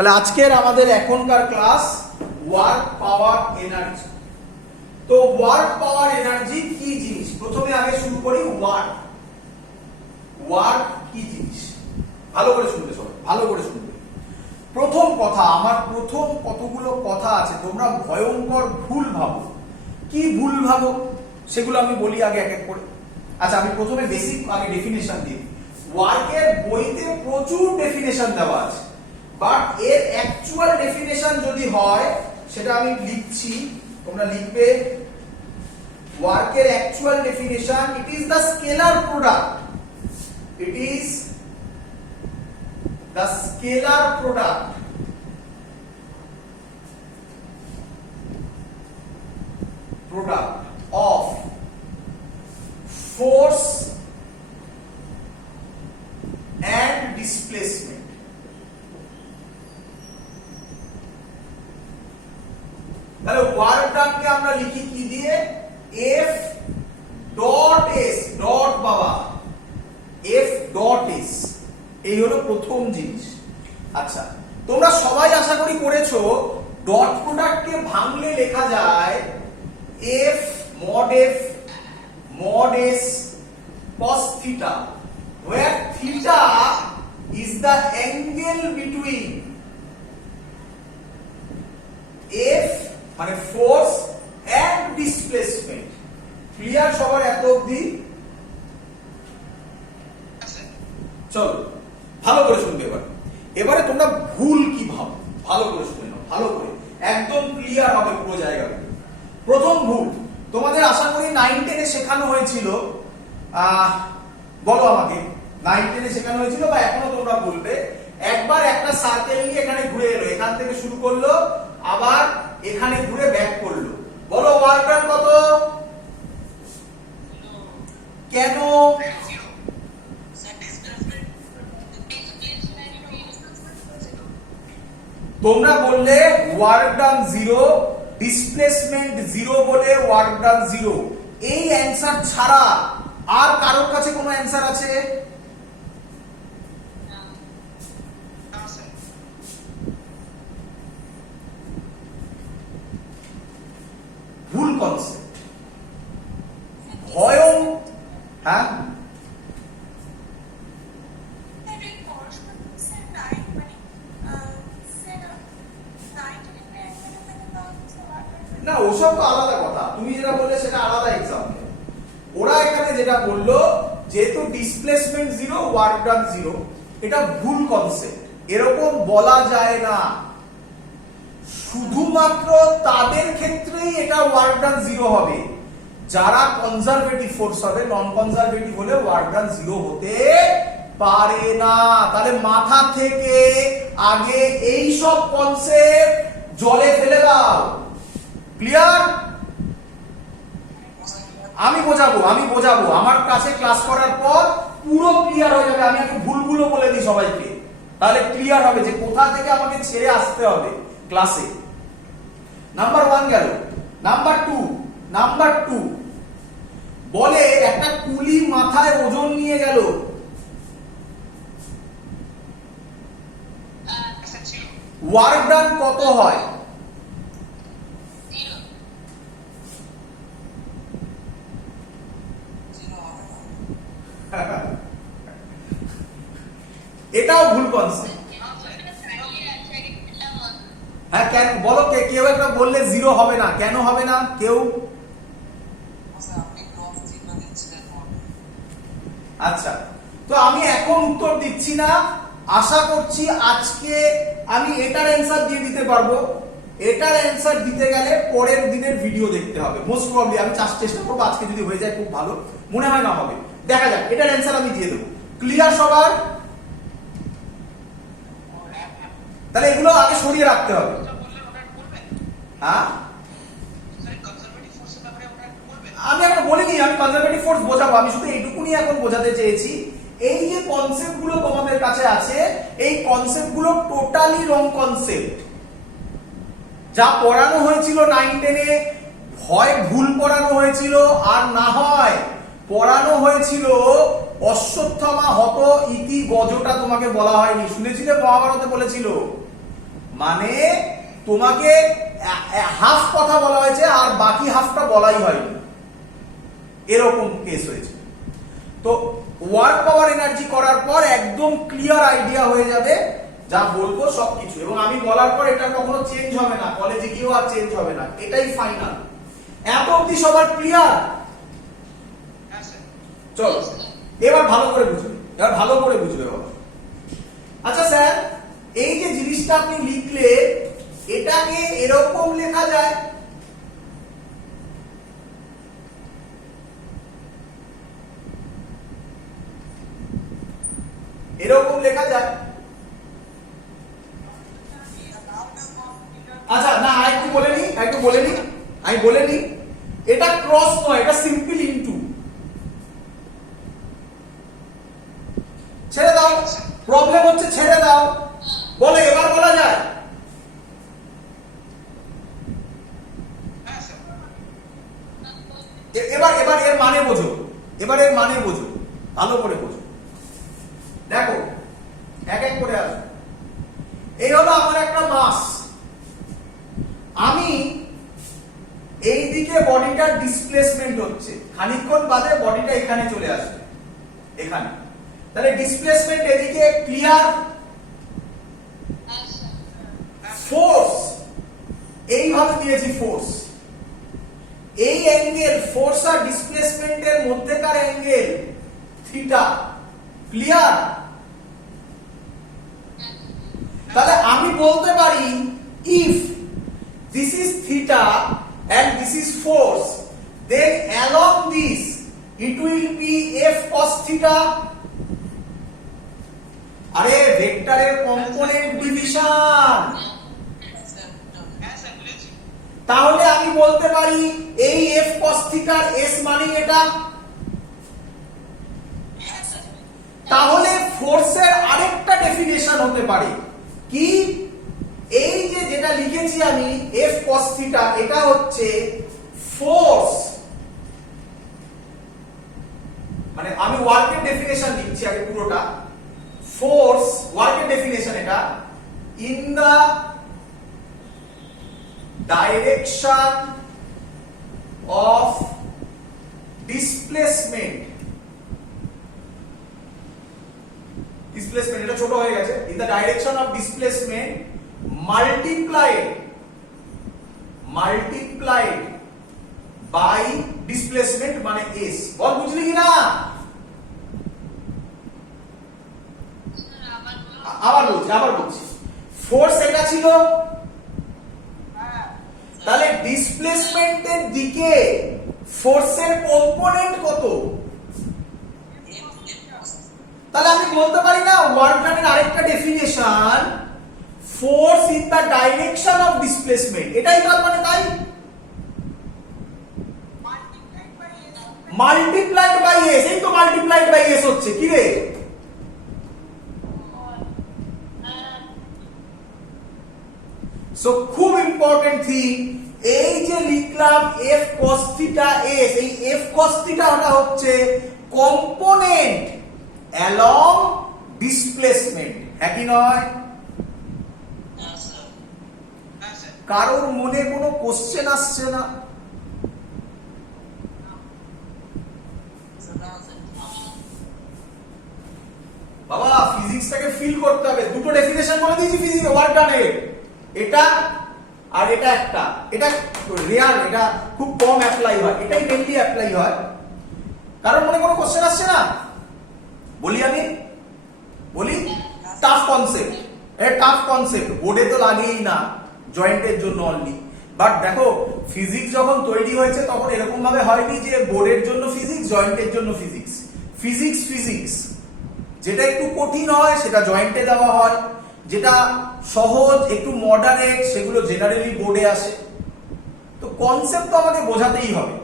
তাহলে আজকের আমাদের এখনকার ক্লাস ওয়ার্ক পাওয়ার এনার্জি। তো ওয়ার্ক পাওয়ার এনার্জি কি জিনিস, প্রথমে আগে শুরু করি। ওয়ার্ক কি জিনিস ভালো করে শুনবে, সবাই ভালো করে শুনবে। প্রথম কথা, আমার প্রথম কতগুলো কথা আছে তোমরা ভয়ঙ্কর ভুল ভাবো। কি ভুল ভাবো সেগুলো আমি বলি আগে এক এক করে। আচ্ছা, আমি প্রথমে বেসিক আগে ডেফিনেশন দিই। ওয়ার্কের বইতে প্রচুর ডেফিনেশন দেওয়া আছে, বাট এর অ্যাকচুয়াল ডেফিনেশন যদি হয় সেটা আমি লিখছি, তোমরা লিখবে। ওয়ার্কের actual definition, it is the scalar product, it is the scalar product of force and displacement. তাহলে ওয়ার্ক ডানকে আমরা লিখি কি দিয়ে? F ডট S ডট বাবা F ডট S। এই হলো প্রথম জিনিস। আচ্ছা, তোমরা সবাই আশা করি করেছো ডট প্রোডাক্টকে ভাঙলে লেখা যায় F mod S cos theta, where theta is the angle between F মানে ফোর্স and displacement। ক্লিয়ার সবার এত অবধি? চলো ভালো করে শুনবে এবারে তোমরা ভুল কি ভাবো ভালো করে শুনে নাও, ভালো করে একদম ক্লিয়ার হবে পুরো জায়গাটা। প্রথম ভুল, তোমাদের আশা করি 9-10 এ শেখানো হয়েছিল, বলো আমাকে 9-10 এ শেখানো হয়েছিল বা এখনো তোমরা বলবে। একবার একটা সার্কেল নিয়ে এখানে ঘুরে এলো, এখান থেকে শুরু করলো আবার এখানে ঘুরে ব্যাক করলো। বলো ওয়ার্ক ডান কত? কেন? তোমরা বললে ওয়ার্ক ডান 0, ডিসপ্লেসমেন্ট 0 বলে ওয়ার্ক ডান 0। এই অ্যানসার ছাড়া আর কারোর কাছে কোনো অ্যানসার আছে? ভুল কনসেপ্ট। হ্যাঁ, না ওসব তো আলাদা কথা, তুমি যেটা বললে সেটা আলাদা এক্সাম্পল। ওরা এখানে যেটা বললো যেহেতু ডিসপ্লেসমেন্ট 0 ওয়ার্ক ডান 0, এটা ভুল কনসেপ্ট, এরকম বলা যায় না। শুধুমাত্র তাদের ক্ষেত্রেই এটা ওয়ার্ক ডান 0 হবে যারা কনজারভেটিভ ফোর্স হবে, নন কনজারভেটিভ হলে ওয়ার্ক ডান 0 হতে পারে না। তাহলে মাথা থেকে আগে এই সব কনসেপ্ট জলে ফেলে দাও। ক্লিয়ার? আমি বোঝাবো আমার কাছে ক্লাস করার পর পুরো ক্লিয়ার হয়ে যাবে। আমি আগে ভুলগুলো বলে দিই সবাইকে, তাহলে ক্লিয়ার হবে যে কোথা থেকে আমাকে ছেড়ে আসতে হবে ক্লাসে। নাম্বার 1 গেল। নাম্বার 2 বলে একটা কুলি মাথায় ওজন নিয়ে গেল, ওয়ার্ক ডান কত হয়? এটাও ভুল কনসেপ্ট। হ্যাঁ, কেন বলো? কেউ একটা বললে 0 হবে না, কেন হবে না? কেউ? আচ্ছা, তো আমি এখন উত্তর দিচ্ছি না, আশা করছি আজকে আমি এটার অ্যান্সার দিয়ে দিতে পারবো। এটার অ্যান্সার দিতে গেলে পরের দিনের ভিডিও দেখতে হবে মোস্ট প্রবাবলি। আমি চেষ্টা করবো, আজকে যদি হয়ে যায় খুব ভালো, মনে হয় না হবে, দেখা যাক। এটার অ্যান্সার আমি দিয়ে দেবো। ক্লিয়ার সবার? তাহলে এগুলো আগে সরিয়ে রাখতে হবে। হ্যাঁ, আমি এখন বলিনি, আমি কনজারভেটিভ ফোর্স বোঝাবো। আমি শুধু এইটুকুনি এখন বোঝাতে চেয়েছি, এই যে কনসেপ্ট গুলো তোমাদের কাছে আছে, এই কনসেপ্ট গুলো টোটালি রং কনসেপ্ট। যা পড়ানো হয়েছিল 9-10 এ হয় ভুল পড়ানো হয়েছিল, আর না হয় পড়ানো হয়েছিল অশ্বত্থামা হত ইতি গজটা তোমাকে বলা হয়নি। শুনেছিলে মহাভারতে বলেছিল মানে তোমাকে হাফ কথা বলা হয়েছে আর বাকি হাফটা বলাই হয়নি, এরকম কেস হয়েছে। তো ওয়ার্ক পাওয়ার এনার্জি করার পর একদম ক্লিয়ার আইডিয়া হয়ে যাবে যা বলবো সবকিছু, এবং আমি বলার পর এটা কখনো চেঞ্জ হবে না, কলেজে গিয়েও আর চেঞ্জ হবে না, এটাই ফাইনাল। এত অবধি সবার ক্লিয়ার? চলো এবার ভালো করে বুঝবে, এবার ভালো করে বুঝবে বাবা। আচ্ছা স্যার, এই যে জিনিসটা আপনি লিখলে এটাকে এরকম লেখা যায়, এরকম লেখা যায়। আচ্ছা না, আরেকটু বলে নি, আমি বলে নি, এটা ক্রস নয়, এটা সিম্পল ইনটু। ছেড়ে দাও, প্রবলেম হচ্ছে, ছেড়ে দাও, বলে এবার বলা যায়। এবার এবার এর মানে বোঝো, এবার এর মানে বোঝো, ভালো করে বোঝো। দেখো এক এক করে আসো। এই হলো আমার একটা মাস, আমি এই দিকে বডিটার ডিসপ্লেসমেন্ট হচ্ছে, খানিকক্ষণ বাদে বডিটা এখানে চলে আসবে, এখানে, তাহলে ডিসপ্লেসমেন্ট এদিকে ক্লিয়ার। ফোর্স এইভাবে দিয়েছি, ফোর্স, এই অ্যাঙ্গেল, ফোর্স আর ডিসপ্লেসমেন্টের মধ্যেকার অ্যাঙ্গেল থিটা, ক্লিয়ার। তাহলে আমি বলতে পারি if this is theta and this is force, then along this it will be f cos theta. আরে ভেক্টরের কম্পোনেন্ট ডিভিশন। তাহলে আমি বলতে পারি এই f cos theta s মানে এটা। তাহলে ফোর্সের আরেকটা ডেফিনেশন হতে পারে কি, এই যে যেটা লিখেছি আমি f cos theta, এটা হচ্ছে ফোর্স, মানে আমি ওয়ার্কের ডেফিনেশন লিখছি আগে পুরোটা, ফোর্স ওয়ার্কের ডেফিনেশন এটা, in the direction of displacement, displacement এটা ছোট হয়ে গেছে, in the direction of displacement multiplied by displacement মানে s। বল বুঝলি কি না? আবার বলছি, ফোর্স এটা ছিল, তাহলে ডিসপ্লেসমেন্টের দিকে ফোর্সের কম্পোনেন্ট কত? তাহলে আমি বলতে পারি না ওয়ার্ক ডানের আরেকটা definition force in the direction of displacement, এটাই তার মানে, তাই মাল্টিপ্লাইড বাই এস, এই তো মাল্টিপ্লাইড বাই এস হচ্ছে কি রে? সো খুব ইম্পর্টেন্ট থিং, এই যে লিখলাম f cos theta s, এই f cos theta ওটা হচ্ছে কম্পোনেন্ট অ্যালং ডিসপ্লেসমেন্ট, হ্যাঁ কি নয়? কারোর মনে কোনো কোশ্চেন আসছে না? বাবা ফিজিক্সটাকে ফিল করতে হবে, দুটো ডেফিনেশন বলে দিয়েছি ফিজিক্স ওয়ার্ক ডানের, এটা আর এটা একটা, এটা রেয়ার, এটা খুব কম অ্যাপ্লাই হয়, এটাই মেইনলি অ্যাপ্লাই হয়। কারোর মনে কোনো কোশ্চেন আসছে না? আমি বলি টাফ কনসেপ্ট, এটা টাফ কনসেপ্ট, বোর্ডে তো লাগেই না, জয়েন্টের জন্য অনলি। বাট দেখো ফিজিক্স যখন তৈরি হয়েছে তখন এরকম ভাবে হয়নি যে বোর্ডের জন্য ফিজিক্স, জয়েন্টের জন্য ফিজিক্স। ফিজিক্স যেটা একটু কঠিন হয় সেটা জয়েন্টে দেওয়া হয়, যেটা সহজ একটু মডারেট সেগুলো জেনারেলি বোর্ডে আসে। তো কনসেপ্ট তো আমাকে বোঝাতেই হবে,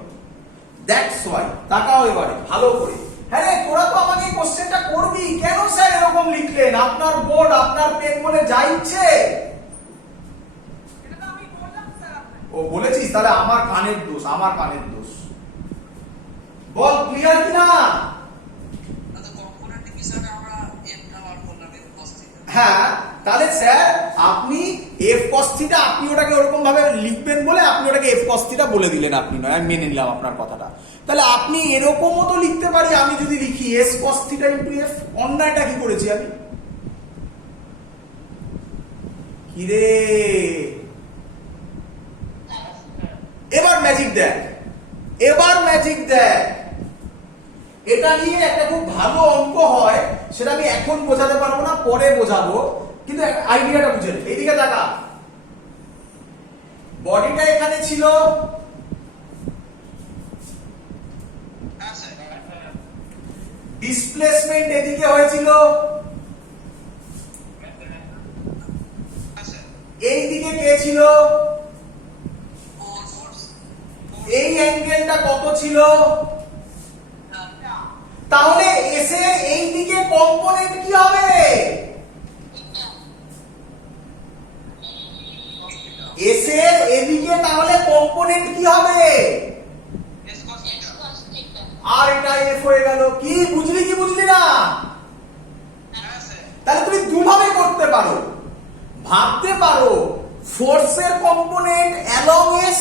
দ্যাটস ওয়াই। তাকাও এবারে ভালো করে, হ্যাঁ রে তোরা তো আমাকে কোশ্চেনটা করবি, কেন স্যার এরকম লিখলেন? আপনার বোর্ড, আপনার পেন মনে যা ইচ্ছে। ও বলেছিস, তাহলে আমার কানের দোষ, বল ক্লিয়ার কিনা? হ্যাঁ, তাহলে স্যার আপনি f cos θ আপনি ওটাকে ওরকম ভাবে লিখবেন বলে আপনি ওটাকে f cos θ বলে দিলেন, আপনি নয়, আমি মেনে নিলাম আপনার কথাটা। তাহলে আপনি এরকমও তো লিখতে পারি, আমি যদি লিখি s cos θ ইনটু f। অন্যায়টা কি করেছি আমি? কি রে, এবার ম্যাজিক দেখ, এবার ম্যাজিক দেখ। এটা নিয়ে একটা খুব ভালো অঙ্ক হয়, সেটা আমি এখন বোঝাতে পারবো না, পরে বোঝাবো, কিন্তু আইডিয়াটা বুঝে নে। এইদিকে তাকা, বডিটা এখানে ছিল, ডিসপ্লেসমেন্ট এদিকে হয়েছিল, এই দিকে কে ছিল, এই অ্যাঙ্গেলটা কত ছিল? তাহলে এস এর এই দিকে কম্পোনেন্ট কি হবে? এস এর এদিকে তাহলে কম্পোনেন্ট কি হবে? আর এটা এফ হয়ে গেল। কি বুঝলি কি বুঝলি না? তাহলে তুমি দুভাবে করতে পারো, ভাবতে পারো ফোর্সের component along S,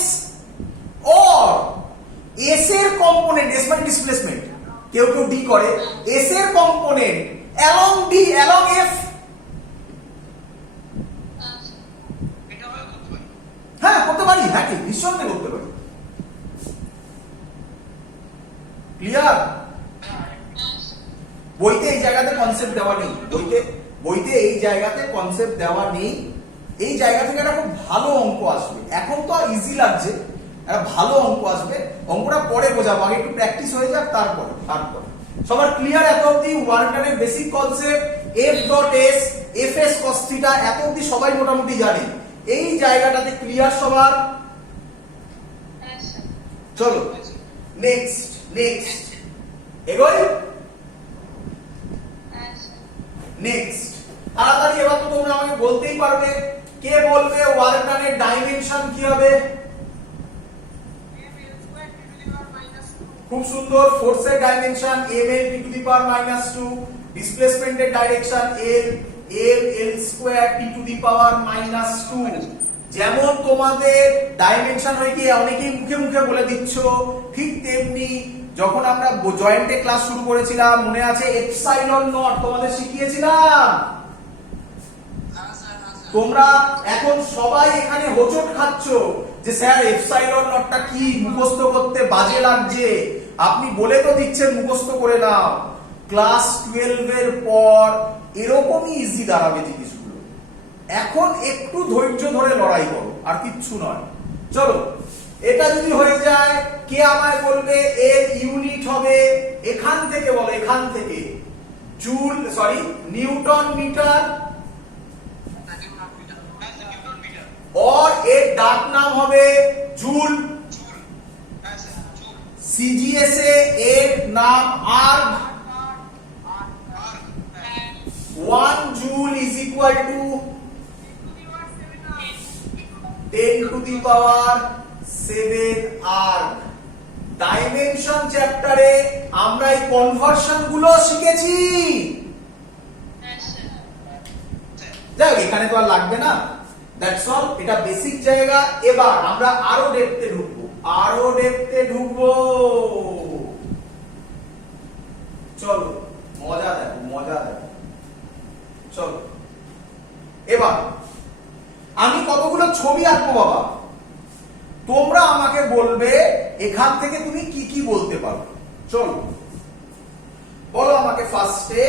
or S এর কম্পোনেন্ট, এস মানে ডিসপ্লেসমেন্ট, কেউ কেউ ডি করে, এস এর component along D, along F. হ্যাঁ করতে পারি, হ্যাঁ ঠিক, নিঃসন্দেহে করতে পারি। ক্লিয়ার? বইতে এই জায়গাতে কনসেপ্ট দেওয়া নেই, বইতে এই জায়গাতে কনসেপ্ট দেওয়া নেই। এই জায়গা থেকে একটা খুব ভালো অঙ্ক আসবে, এখন তো ইজি লাগছে, একটা ভালো অঙ্ক আসবে। অঙ্কটা পরে বোঝাবো, আগে একটু প্র্যাকটিস হয়ে যাক, তারপরে সবার ক্লিয়ার? এত অবধি ওয়ার্ক ডানের basic concept, F dot S, F S cos theta, এত অবধি সবাই মোটামুটি জানে। এই জায়গাটাতে ক্লিয়ার সবার? চলো নেক্সট, নেক্সট এগোই। নেক্সট তাড়াতাড়ি, এবার তো তোমরা আমাকে বলতেই পারবে, কে বলবে ওয়ার্ক ডানের ডাইমেনশন কি হবে? খুব সুন্দর, ফোর্সের dimension M L T to the power minus 2, ডিসপ্লেসমেন্টের direction L L L square T to the power minus 2। যেমন তোমাদের ডাইমেনশন হয়ে গিয়ে অনেকেই মুখে মুখে বলে দিচ্ছ, ঠিক তেমনি যখন আমরা জয়েন্টে ক্লাস শুরু করেছিলাম, মনে আছে এপসাইলন নট তোমাদের শিখিয়েছিলাম? তোমরা এখন সবাই এখানে হোঁচট খাচ্ছ যে স্যার এপসাইলন নটটা কি, মুখস্থ করতে বাজে লাগছে। আপনি বলে তো দিচ্ছেন মুখস্থ করে নাও, ক্লাস 12 এর পর এরকমই ইজি দাঁড়াবে জিনিসগুলো। এখন একটু ধৈর্য ধরে লড়াই করো, আর কিচ্ছু নয়। চলো, এটা যদি হয়ে যায়, কে আমায় বলবে এর ইউনিট হবে? এখান থেকে বলো, এখান থেকে জুল, সরি নিউটন মিটার, और एक डाक नाम হবে জুল। सीजीएस এ एक नाम erg. 1 joule is equal to 10 to the power 7 erg. Dimension চ্যাপ্টারে আমরা এই কনভার্সন গুলো শিখেছি। যাই হোক, এখানে তো আর লাগবে না, দ্যাটস অল। এটা বেসিক জায়গা। এবার আমরা আরো ডেপথে ঢুকবো, আরো ডেপথে ঢুকবো। চলো মজা দেখো, মজা দেখো। চলো এবার আমি কতগুলো ছবি আঁকবো বাবা, তোমরা আমাকে বলবে এখান থেকে তুমি কি কি বলতে পারো। চলো বলো আমাকে ফার্স্টে,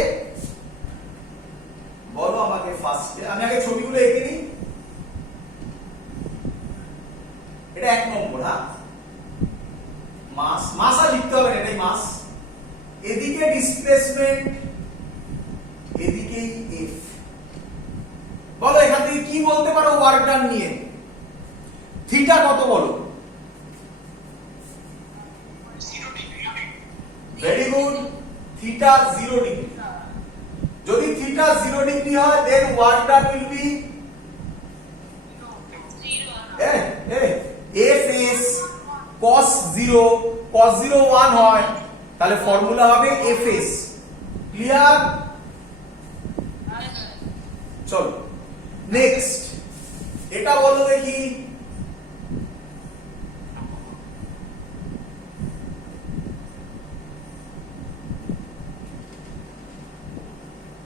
বলো আমাকে ফার্স্টে। আমি আগে ছবিগুলো এঁকে নিই। এটা 1 নম্বর। হ্যাঁ, মাস, মাস আর লিখতে হবে না, এটাই মাস। এদিকে ডিসপ্লেসমেন্ট, এদিকেই এফ। বলো এখান থেকে কি বলতে পারো ওয়ার্ক ডান নিয়ে? থিটা কত বলো? Very good, theta 0 degree. যদি থিটা 0 ডিগ্রি হয়, then work done will be F S cos 0, cos 0 1 হয়, তাহলে ফর্মুলা হবে এফ এস। ক্লিয়ার? চলো নেক্সট এটা বলো দেখি,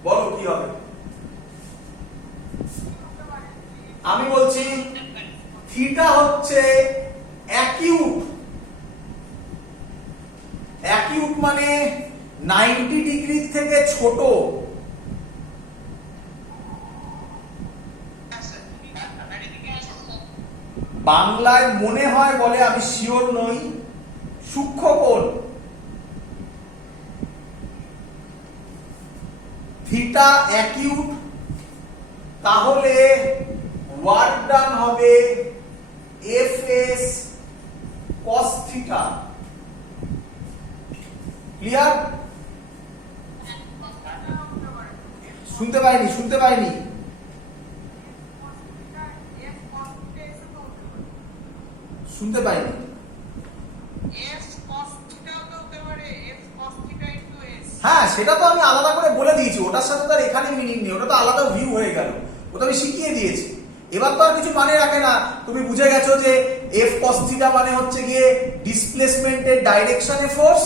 বলো কি হবে? আমি বলছি থিটা হচ্ছে অ্যাকিউট, অ্যাকিউট মানে 90 ডিগ্রি থেকে ছোট। বাংলায় মনে হয় বলে, আমি শিওর নই, সূক্ষ্ম কোণ। থিটা অ্যাকিউট, তাহলে ওয়ার্ক ডান হবে এফএস কস থিটা। ক্লিয়ার? শুনতে পাইনি, শুনতে পাইনি। শুনতে পাইনি। হ্যাঁ, সেটা তো আমি আলাদা করে বলে দিয়েছি, ওটার সাথে তো আর এখানে মিনিং নেই, ওটা তো আলাদা ভিউ হয়ে গেল, ওটা আমি শিখিয়ে দিয়েছি। এবার তো আর কিছু মানে রাখে না, তুমি বুঝে গেছো যে এফ কস থিটা মানে হচ্ছে গিয়ে ডিসপ্লেসমেন্টের ডাইরেকশনে ফোর্স,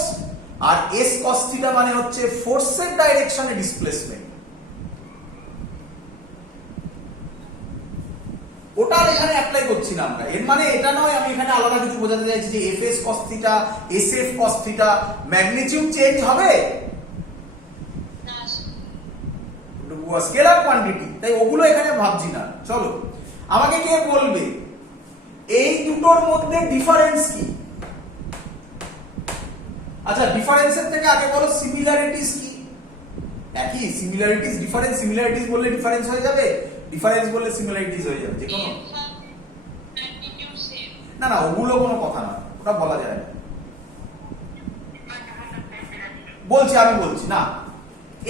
আর এস কস থিটা মানে হচ্ছে ফোর্সের ডাইরেকশনে ডিসপ্লেসমেন্ট। ওটা এখানে অ্যাপ্লাই করছি না আমরা, এর মানে এটা নয় আমি এখানে আলাদা কিছু বোঝাতে চাইছি যে F S cos theta, S F cos theta magnitude change হবে, স্কেলার কোয়ান্টিটি, তাই ওগুলো এখানে ভাবছি না। চলো আমাকে কে বলবে এই দুটোর মধ্যে ডিফারেন্স কি? আচ্ছা, ডিফারেন্সের থেকে আগে বলো সিমিলারিটিস কি? একই সিমিলারিটিস, ডিফারেন্স, সিমিলারিটিস বললে ডিফারেন্স হয়ে যাবে, ডিফারেন্স বললে সিমিলারিটিস হয়ে যাবে, যে কোনো না না, ওগুলো কোনো কথা না, ওটা বলা যায় না। বলছি, আমি বলছি না,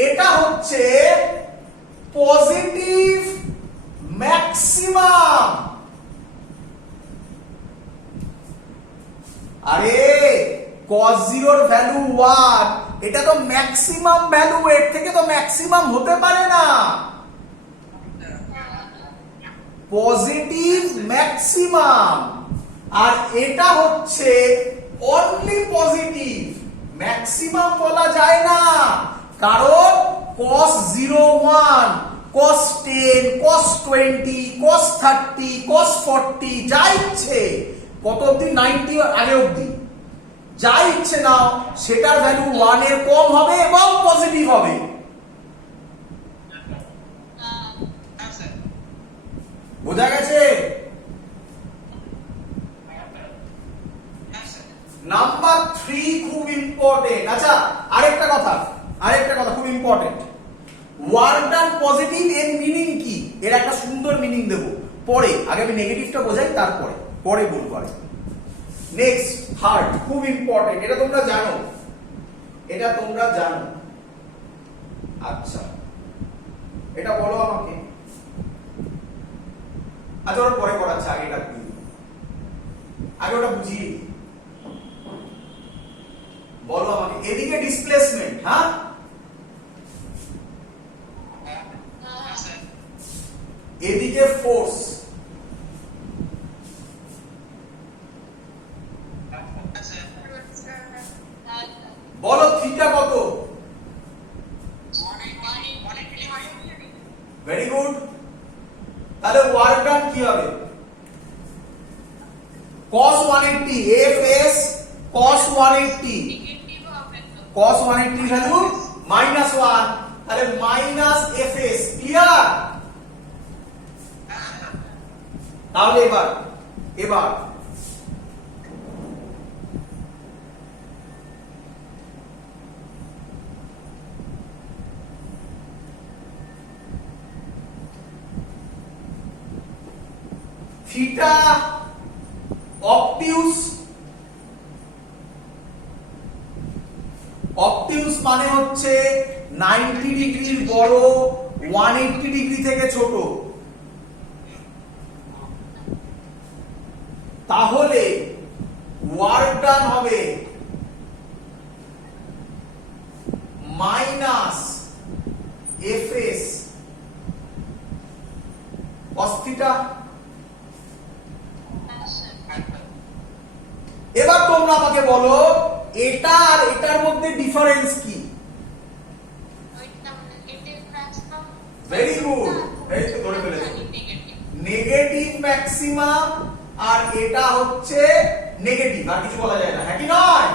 এটা হচ্ছে পজিটিভ ম্যাক্সিমাম। আরে cos 0 এর ভ্যালু 1, এটা তো ম্যাক্সিমাম ভ্যালু, এর থেকে তো ম্যাক্সিমাম হতে পারে না। পজিটিভ ম্যাক্সিমাম, আর এটা হচ্ছে অনলি পজিটিভ, ম্যাক্সিমাম বলা যায় না, কারণ cos 0 1, cos 10, cos 20, cos 30, cos 40 যা ইচ্ছে, কত অবধি, 90 আগে অবধি যা ইচ্ছে নাও, সেটার ভ্যালু 1 এর কম হবে এবং পজিটিভ হবে। বোঝা গেছে? নাম্বার 3 খুব ইম্পর্টেন্ট। আচ্ছা, আরেকটা কথা খুব ইম্পর্টেন্ট, ওয়ার্ক ডান পজিটিভ এর মিনিং কি? এর একটা সুন্দর মিনিং দেব পরে, আগে আমি নেগেটিভটা বোঝাই, তারপরে পরে বলবো। আর নেক্সট থার্ড খুব ইম্পর্টেন্ট, এটা তোমরা জানো, এটা তোমরা জানো। আচ্ছা, এটা বলো আমাকে। আচ্ছা, ওটা পরে করাচ্ছে, আগে এটা আগে ওটা বুঝিয়ে বলো আমাকে। এদিকে ডিসপ্লেসমেন্ট, হ্যাঁ, এদিকে ফোর্স, বলো থিটা কত? Very good. তাহলে ওয়ার্ক ডান কি হবে? cos 180, fs cos 180, cos 180 value -1, তাহলে -fs। ক্লিয়ার? তাহলে এবার থিটা অবটিউস, অবটিউস মানে হচ্ছে 90 ডিগ্রির বড়, 180 ডিগ্রি থেকে ছোট। তাহলে ওয়ার্ক ডান হবে মাইনাস এফএস থিটা। এবার তোমরা আমাকে বলো এটা আর এটার মধ্যে ডিফারেন্স কি? ভেরি গুড, এই তো ধরে ফেলেছো। নেগেটিভ ম্যাক্সিমাম আর এটা হচ্ছে নেগেটিভ, আর কিছু বলা যায় না, হ্যাঁ কি নয়?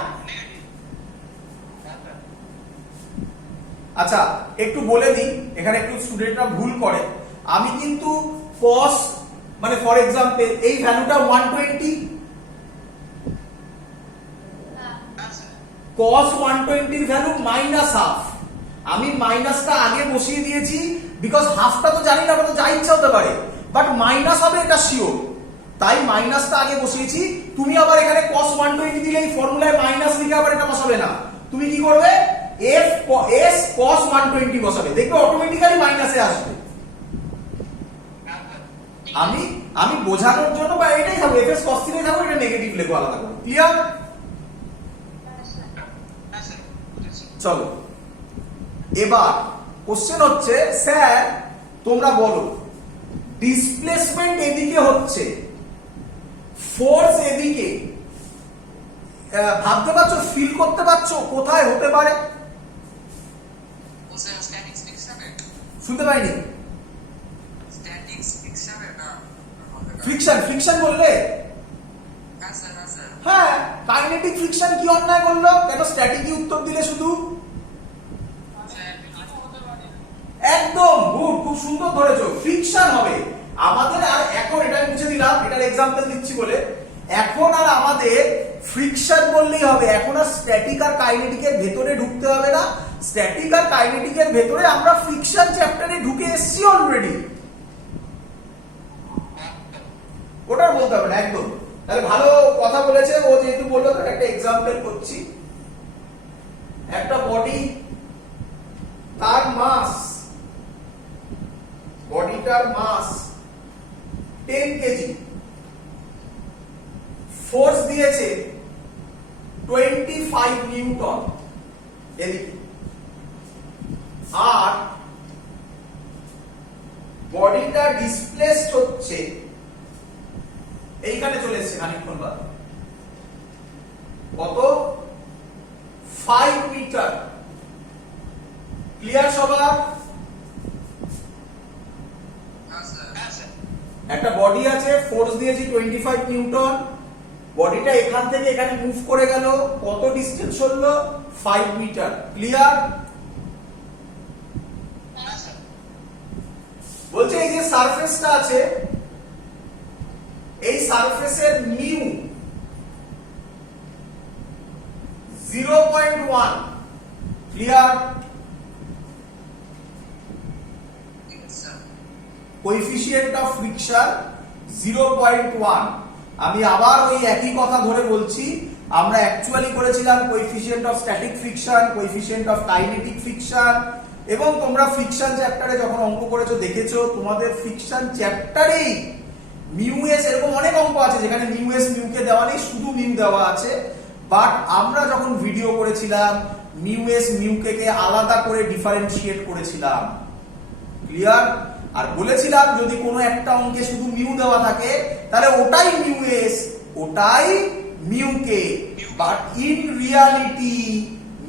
আচ্ছা একটু বলে দিই, এখানে একটু স্টুডেন্টরা ভুল করে। আমি কিন্তু cos মানে ফর এক্সাম্পল এই ভ্যালুটা 120, cos 120 এর ভ্যালু মাইনাস হাফ। আমি মাইনাসটা আগে বসিয়ে দিয়েছি বিকজ হাফটা তো জানি না, ওটা তো যা ইচ্ছা হতে পারে, বাট মাইনাস হবে এটা শিওর, তাই মাইনাসটা আগে বসিয়েছি। তুমি আবার এখানে cos 120 দিলে এই ফর্মুলায় মাইনাস লিখে আবার এটা বসাবে না, তুমি কি করবে f s cos 120 বসাবে, দেখবে অটোমেটিক্যালি মাইনাসে আসবে। আমি বোঝানোর জন্য বা এটাই থাকবে, f s cos 3 থাকবে, এটা নেগেটিভ লেখো আলাদা করে। ক্লিয়ার? চলো এবার কোশ্চেন হচ্ছে, স্যার তোমরা বলো ডিসপ্লেসমেন্ট এদিকে হচ্ছে, ফোর্স এদিকে, ভাবতে পারছো, ফিল করতে পারছো কোথায় হতে পারে? শুনতে পাইনি। ফ্রিকশন বললে? হ্যাঁ, কাইনেটিক ফ্রিকশন কি অন্যায় করলো? কেন স্ট্যাটিক কি উত্তর দিলে শুধু? একদম গুড, খুব সুন্দর ধরেছো, ফ্রিকশন হবে আমাদের। আর এখন এটা মুছে দিলাম, এটার এক্সাম্পল দিচ্ছি বলে, এখন আর আমাদের ফ্রিকশন বললেই হবে, এখন আর স্ট্যাটিক আর কাইনেটিকের ভেতরে ঢুকতে হবে না। স্ট্যাটিক আর কাইনেটিকের ভেতরে আমরা ফ্রিকশন চ্যাপ্টারে ঢুকে এসেছি অলরেডি, ওটা বলতে হবে না একদম। তাহলে ভালো কথা বলেছে ও, যেহেতু বললো তার একটা এক্সাম্পল করছি। একটা বডি, তার মাস, বডিটার মাস 10 কেজি, ফোর্স দিয়েছে 25 নিউটন এদিকে, আর বডিটা ডিসপ্লেসড হচ্ছে, এইখানে চলে এসেছে খানিকক্ষণ বাদ, কত? 5 মিটার। ক্লিয়ার সবার? একটা বডি আছে, ফোর্স দিয়েছি 25 নিউটন, বডিটা এখান থেকে এখানে মুভ করে গেল, কত ডিসটেন্স হলো? 5 মিটার। ক্লিয়ার? বলছে এই যে সারফেসটা আছে, এই সারফেসের mu 0.1। Clear? Coefficient of friction 0.1। আমি আবার ওই একই কথা ধরে বলছি, আমরা অ্যাকচুয়ালি করেছিলাম coefficient of static friction, coefficient of kinetic friction, এবং তোমরা ফ্রিকশন চ্যাপ্টারে যখন অঙ্ক করেছো দেখেছো তোমাদের ফ্রিকশন চ্যাপ্টারেই মিউ এস, এরকম অনেক অঙ্ক আছে যেখানে মিউ এস মিউ কে দেওয়া নেই, শুধু মিউ দেওয়া আছে, বাট আমরা যখন ভিডিও করেছিলাম মিউ এস মিউ কে আলাদা করে ডিফারেন্সিয়েট করেছিলাম। ক্লিয়ার? আর বলেছিলাম যদি কোনো একটা অঙ্কে শুধু মিউ দেওয়া থাকে তাহলে ওটাই মিউ এস, ওটাই mu K, but in reality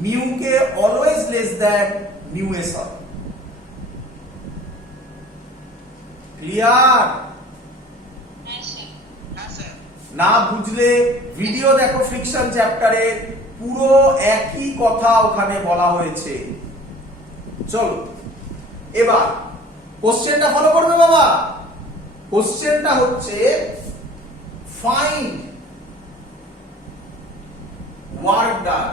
mu K always less than mu S হয়। ক্লিয়ার? না বুঝলে ভিডিও দেখো ফ্রিকশন চ্যাপ্টারে, পুরো একই কথা ওখানে বলা হয়েছে। চলো এবার কোশ্চেনটা ফলো করবে বাবা। কোশ্চেনটা হচ্ছে ফাইন্ড ওয়ার্ক ডান।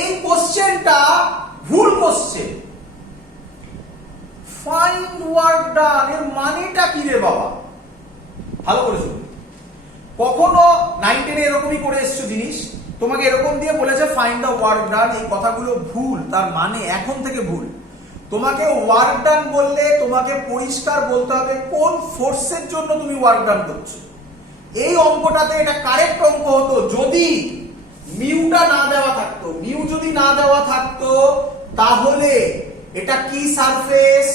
এই কোশ্চেনটা ভুল কোশ্চেন। ফাইন্ড ওয়ার্ক ডান এর মানেটা কি রে বাবা? ভালো করে শুনুন। কখনো 9, 10 এরকমই করে এসছো জিনিস, তোমাকে এরকম দিয়ে বলেছে ফাইন্ড দ্য ওয়ার্ক ডান, এই কথাগুলো ভুল, তার মানে এখন থেকে ভুল। তোমাকে ওয়ার্ক ডান বললে তোমাকে পরিষ্কার বলতে হবে কোন ফোর্সের জন্য তুমি ওয়ার্ক ডান করছো। এই অঙ্কটাতে এটা কারেক্ট অঙ্ক হতো যদি মিউটা না দেওয়া থাকতো। মিউ যদি না দেওয়া থাকতো তাহলে এটা কি সারফেস?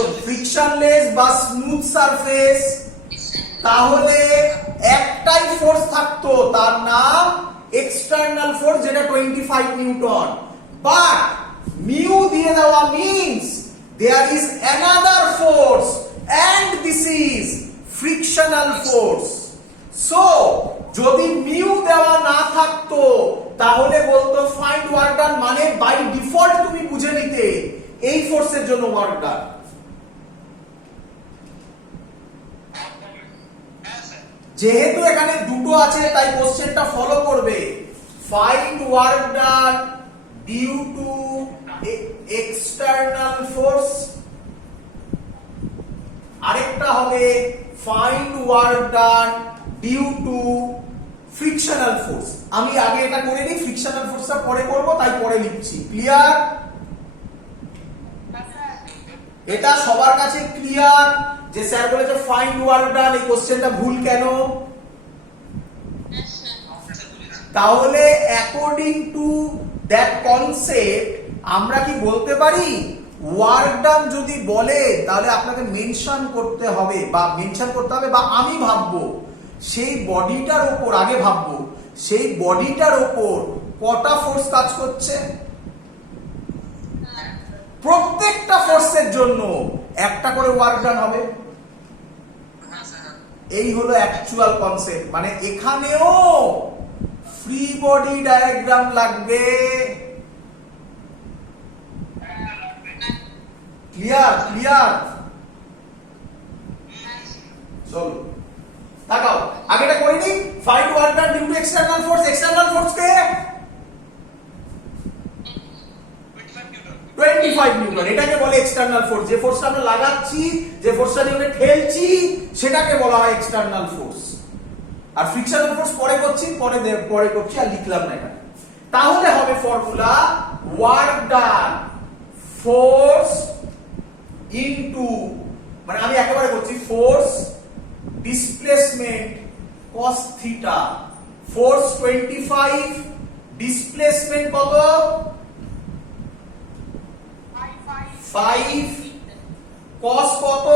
একদম ফ্রিকশনলেস বা স্মুথ সারফেস, তাহলে একটাই ফোর্স থাকতো, তার নাম এক্সটার্নাল ফোর্স, যেটা 25 নিউটন। বাট মিউ দিয়ে দেওয়া means there is another force and this is frictional force. So যদি মিউ দেওয়া না থাকতো তাহলে বলতো ফাইন্ড ওয়ার্ক ডান, মানে বাই ডিফল্ট তুমি বুঝে নিতে এই ফোর্সের জন্য ওয়ার্ক ডান। যেহেতু এখানে দুটো আছে তাই কোশ্চেনটা ফলো করবে। Find work done due to external force, আরেকটা হবে find work done due to frictional force. আমি আগে এটা করে নিই, ফ্রিকশনাল ফোর্সটা পরে করব, তাই পরে লিখছি। ক্লিয়ার? এটা সবার কাছে ক্লিয়ার যে স্যার বলেছে ফাইন্ড ওয়ার্ক ডান, এই কোশ্চেনটা ভুল কেন? তাহলে অ্যাকর্ডিং টু দ্যাট কনসেপ্ট আমরা কি বলতে পারি, ওয়ার্ক ডান যদি বলে তাহলে আপনাকে মেনশন করতে হবে, বা আমি ভাববো সেই বডিটার উপর, আগে ভাববো সেই বডিটার উপর কটা ফোর্স কাজ করছে। প্রত্যেকটা ফোর্সের জন্য একটা করে ওয়ার্ক ডান হবে। এই হলো অ্যাকচুয়াল কনসেপ্ট। মানে এখানেও ফ্রি বডি ডায়াগ্রাম লাগবে। ক্লিয়ার? ক্লিয়ার? চলো তাকাও, আগেটা করে নি। Find work done due to external force. External force কে? 25 নিউটন। এটাকে বলে এক্সটার্নাল ফোর্স। যে ফোর্সটা আমরা লাগাচ্ছি, যে ফোর্সটা দিয়ে আমরা ঠেলছি, সেটাকে বলা হয় এক্সটার্নাল ফোর্স। আর ফ্রিকশনাল ফোর্স পরে করছি আর লিখলাম না এটা। তাহলে হবে formula work done force into, মানে আমি একেবারে করছি, force displacement cos theta. Force 25, displacement কত? 5, cos কত?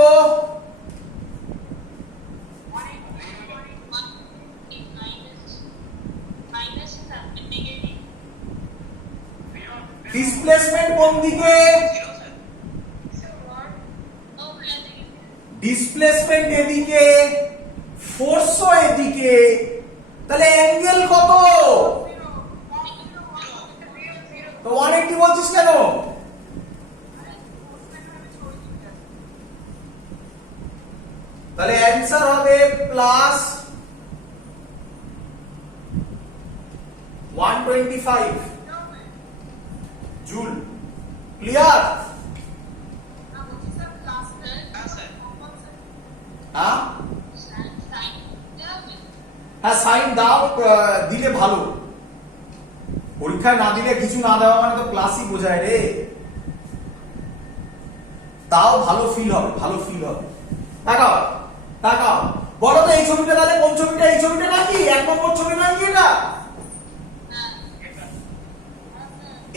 ডিসপ্লেসমেন্ট কোন দিকে? ডিসপ্লেসমেন্ট এদিকে, ফোর্সও এদিকে, তাহলে অ্যাঙ্গেল কত? তো 180 বলছিস কেন? তাহলে অ্যান্সার হবে প্লাস 125 জুল। ক্লিয়ার? হ্যাঁ, সাইন দাও, দিলে ভালো। পরীক্ষায় না দিলে, কিছু না দেওয়া মানে তো ক্লাসই বোঝায় রে। তাও ভালো ফিল হবে, ভালো ফিল হবে। তাকাও তাকাও, বলো তো এই ছবিটা তাহলে কোন ছবিটা? এই ছবিটা নাকি 1 নম্বর ছবি নাকি এটা?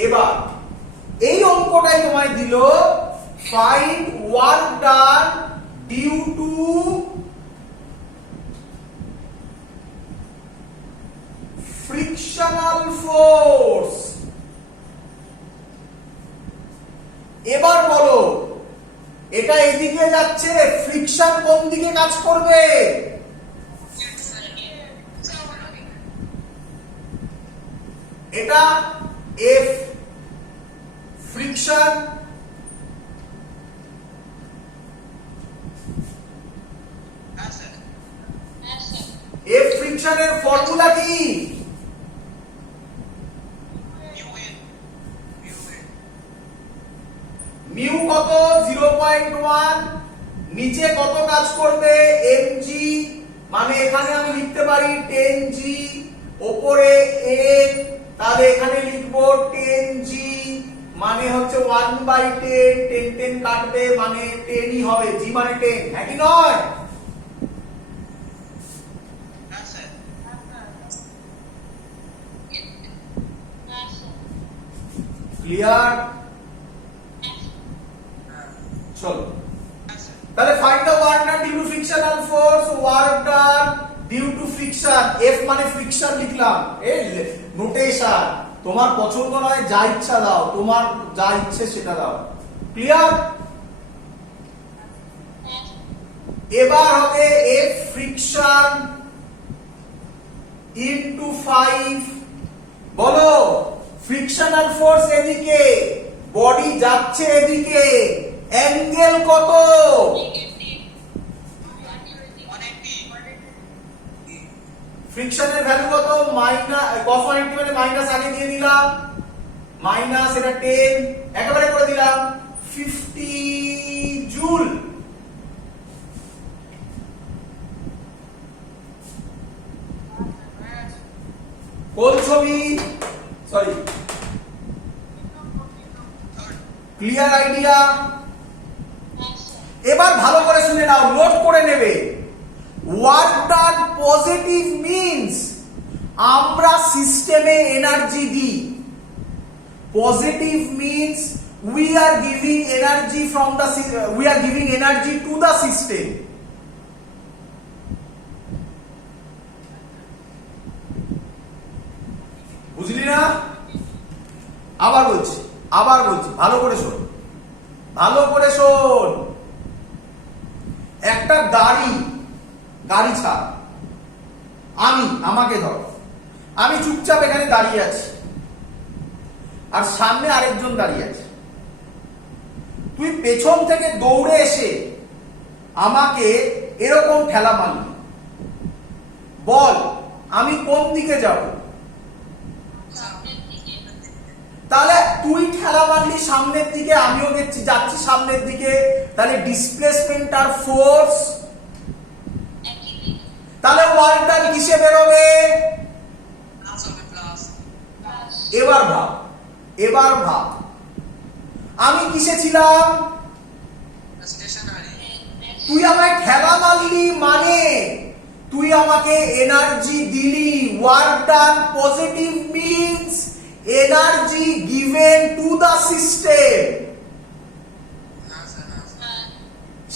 এবার এই অঙ্কটাই তোমায় দিল, find work done due to frictional force. এবার বলো, এটা এদিকে যাচ্ছে, ফ্রিকশন কোন দিকে কাজ করবে? এটা এফ ফ্রিকশন, এফ ফ্রিকশনের ফর্মুলা কি? মিউ কত? 0.1। নিচে কত কাজ করবে? mg, মানে এখানে আমি লিখতে পারি 10g, উপরে n, তাহলে এখানে লিখবো 10g, মানে হচ্ছে 1/10, 10 10 কাটবে, মানে 10 ই হবে, g মানে 10, হ্যাঁ কি নয়? ক্লিয়ার? চলো তাহলে find the work done due to frictional force, work done due to friction, F মানে ফ্রিকশন লিখলাম, এই নোটেশন। তোমার পছন্দ নয় যা ইচ্ছা দাও, তোমার যা ইচ্ছে সেটা দাও। ক্লিয়ার? এবার হবে এফ ফ্রিকশন ইনটু 5। বলো ফ্রিকশনাল ফোর্স এদিকে, বডি যাচ্ছে এদিকে, অ্যাঙ্গেল কত? ফ্রিকশনের ভ্যালু কত? মাইনাস cos 180 মানে মাইনাস আগে দিয়ে দিলাম, মাইনাস এটা 10 একেবারে করে দিলাম 50 জুল। কোন ছবি? Sorry, clear idea? এবার ভালো করে শুনে নাও, নোট করে নেবে। ওয়ার্ক ডান পজিটিভ মিন্স আমরা সিস্টেমে এনার্জি দিই। Positive means we are giving energy from the we are giving energy to the system. বুঝলি না? আবার বলছি ভালো করে শোন, ভালো করে শোন। একটা গাড়ি ছাড়, আমাকে ধর, আমি চুপচাপ এখানে দাঁড়িয়ে আছি, আর সামনে আরেকজন দাঁড়িয়ে আছে। তুই পেছন থেকে দৌড়ে এসে আমাকে এরকম ঠেলা মারলি, বল আমি কোন দিকে যাব? তাহলে তুই ঠেলা মারলি সামনের দিকে, আমিও যাচ্ছি সামনের দিকে, তাহলে ডিসপ্লেসমেন্ট আর ফোর্স, তাহলে ওয়ার্ক ডান কিসে বেরোবে? এবার ভাব আমি কিসে ছিলাম? তুই আমায় ঠেলা মারলি মানে তুই আমাকে এনার্জি দিলি। Work done positive means energy given to the system.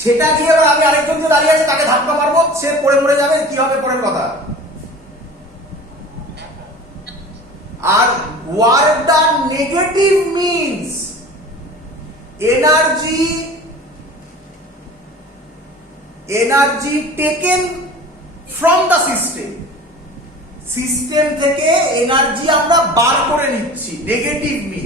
সেটা দিয়ে এবার আমি আরেকজন যে দাঁড়িয়ে আছে তাকে ধাক্কা মারবো, সে পড়ে মরে যাবে, কি হবে পরের কথা? আর work done negative means energy taken from the system থেকে এনার্জি আমরা বার করে নিচ্ছি, নেগেটিভ মিন্স।